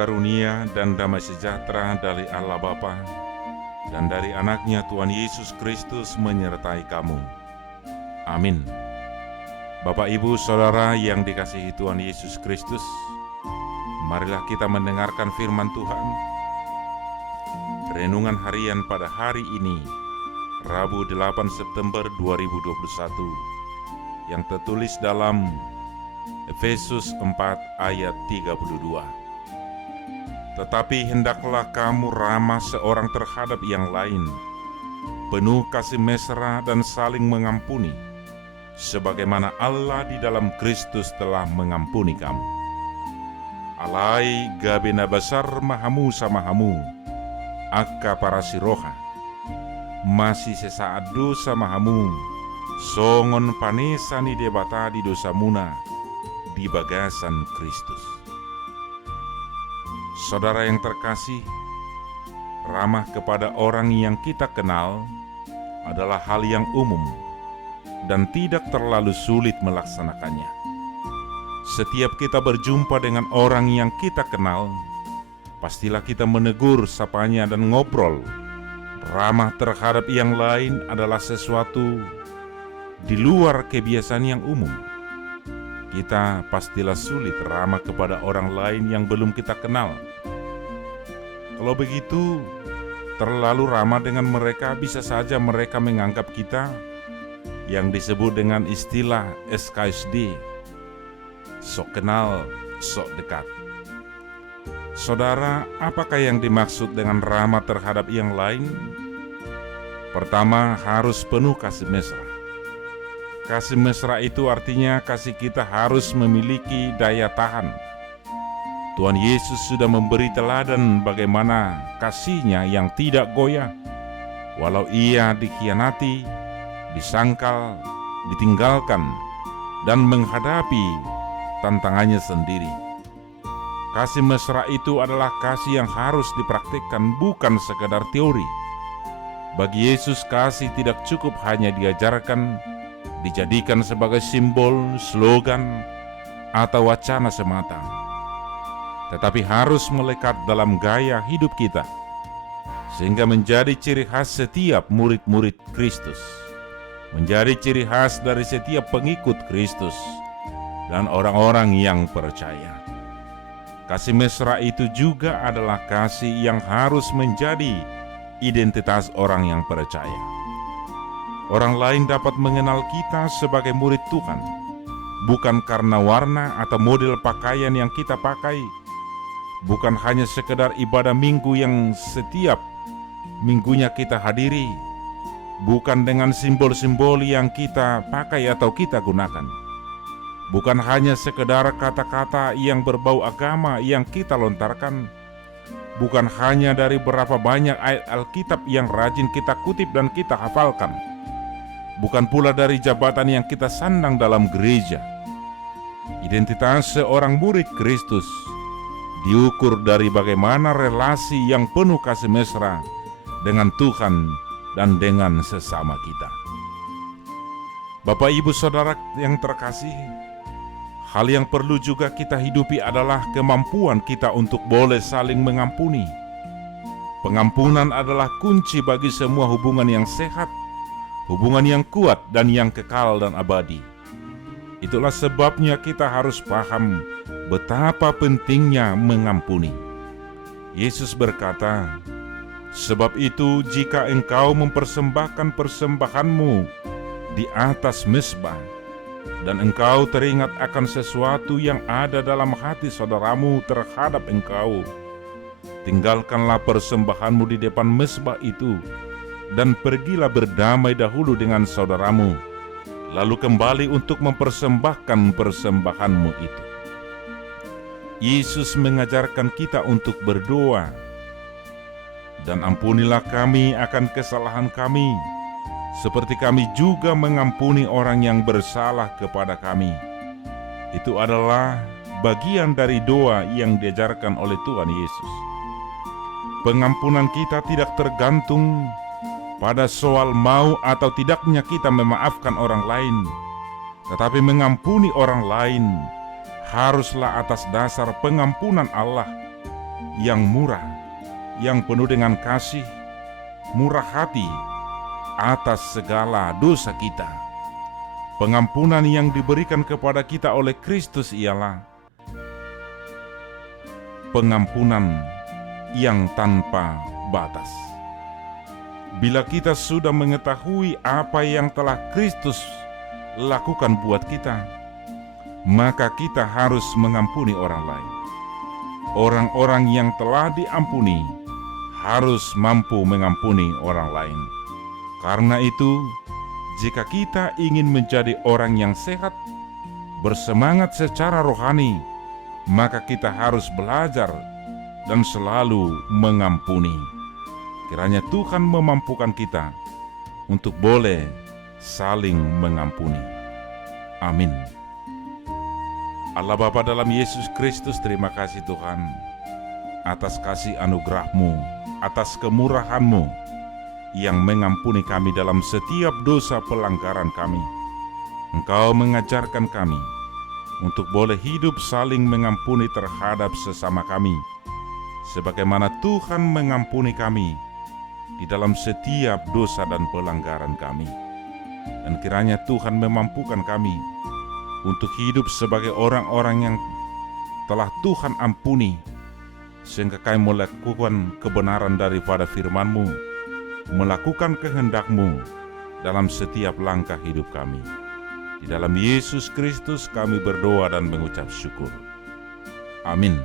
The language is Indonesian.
karunia dan damai sejahtera dari Allah Bapa dan dari anaknya Tuhan Yesus Kristus menyertai kamu. Amin. Bapak, Ibu, Saudara yang dikasihi Tuhan Yesus Kristus, marilah kita mendengarkan firman Tuhan. Renungan harian pada hari ini, Rabu 8 September 2021, yang tertulis dalam Efesus 4 ayat 32. Tetapi hendaklah kamu ramah seorang terhadap yang lain, penuh kasih mesra dan saling mengampuni, sebagaimana Allah di dalam Kristus telah mengampuni kamu. Alai gabena basar mahamu samahamu, akka para siroha, masih sesaat dosa mahamu, songon panesani debata di dosa muna, di bagasan Kristus. Saudara yang terkasih, ramah kepada orang yang kita kenal adalah hal yang umum dan tidak terlalu sulit melaksanakannya. Setiap kita berjumpa dengan orang yang kita kenal, pastilah kita menegur, sapanya, dan ngobrol. Ramah terhadap yang lain adalah sesuatu di luar kebiasaan yang umum. Kita pastilah sulit ramah kepada orang lain yang belum kita kenal. Kalau begitu, terlalu ramah dengan mereka, bisa saja mereka menganggap kita yang disebut dengan istilah SKSD, sok kenal, sok dekat. Saudara, apakah yang dimaksud dengan ramah terhadap yang lain? Pertama, harus penuh kasih mesra. Kasih mesra itu artinya kasih kita harus memiliki daya tahan. Tuhan Yesus sudah memberi teladan bagaimana kasih-Nya yang tidak goyah, walau Ia dikhianati, disangkal, ditinggalkan, dan menghadapi tantangannya sendiri. Kasih mesra itu adalah kasih yang harus dipraktikkan, bukan sekadar teori. Bagi Yesus, kasih tidak cukup hanya diajarkan, dijadikan sebagai simbol, slogan, atau wacana semata, tetapi harus melekat dalam gaya hidup kita, sehingga menjadi ciri khas setiap murid-murid Kristus, menjadi ciri khas dari setiap pengikut Kristus dan orang-orang yang percaya. Kasih mesra itu juga adalah kasih yang harus menjadi identitas orang yang percaya. Orang lain dapat mengenal kita sebagai murid Tuhan, bukan karena warna atau model pakaian yang kita pakai, bukan hanya sekedar ibadah minggu yang setiap minggunya kita hadiri, bukan dengan simbol-simbol yang kita pakai atau kita gunakan, bukan hanya sekedar kata-kata yang berbau agama yang kita lontarkan, bukan hanya dari berapa banyak ayat Alkitab yang rajin kita kutip dan kita hafalkan, bukan pula dari jabatan yang kita sandang dalam gereja. Identitas seorang murid Kristus diukur dari bagaimana relasi yang penuh kasih mesra dengan Tuhan dan dengan sesama kita. Bapak, Ibu, Saudara yang terkasih, hal yang perlu juga kita hidupi adalah kemampuan kita untuk boleh saling mengampuni. Pengampunan adalah kunci bagi semua hubungan yang sehat, hubungan yang kuat dan yang kekal dan abadi. Itulah sebabnya kita harus paham betapa pentingnya mengampuni. Yesus berkata, "Sebab itu jika engkau mempersembahkan persembahanmu di atas mezbah, dan engkau teringat akan sesuatu yang ada dalam hati saudaramu terhadap engkau, tinggalkanlah persembahanmu di depan mezbah itu, dan pergilah berdamai dahulu dengan saudaramu, lalu kembali untuk mempersembahkan persembahanmu itu." Yesus mengajarkan kita untuk berdoa, "Dan ampunilah kami akan kesalahan kami, seperti kami juga mengampuni orang yang bersalah kepada kami." Itu adalah bagian dari doa yang diajarkan oleh Tuhan Yesus. Pengampunan kita tidak tergantung pada soal mau atau tidaknya kita memaafkan orang lain, tetapi mengampuni orang lain haruslah atas dasar pengampunan Allah yang murah, yang penuh dengan kasih, murah hati atas segala dosa kita. Pengampunan yang diberikan kepada kita oleh Kristus ialah pengampunan yang tanpa batas. Bila kita sudah mengetahui apa yang telah Kristus lakukan buat kita, maka kita harus mengampuni orang lain. Orang-orang yang telah diampuni harus mampu mengampuni orang lain. Karena itu, jika kita ingin menjadi orang yang sehat, bersemangat secara rohani, maka kita harus belajar dan selalu mengampuni. Kiranya Tuhan memampukan kita untuk boleh saling mengampuni. Amin. Allah Bapa dalam Yesus Kristus, terima kasih Tuhan atas kasih anugerah-Mu, atas kemurahan-Mu yang mengampuni kami dalam setiap dosa pelanggaran kami. Engkau mengajarkan kami untuk boleh hidup saling mengampuni terhadap sesama kami, sebagaimana Tuhan mengampuni kami di dalam setiap dosa dan pelanggaran kami. Dan kiranya Tuhan memampukan kami untuk hidup sebagai orang-orang yang telah Tuhan ampuni, sehingga kami melakukan kebenaran daripada firman-Mu, melakukan kehendak-Mu dalam setiap langkah hidup kami. Di dalam Yesus Kristus kami berdoa dan mengucap syukur. Amin.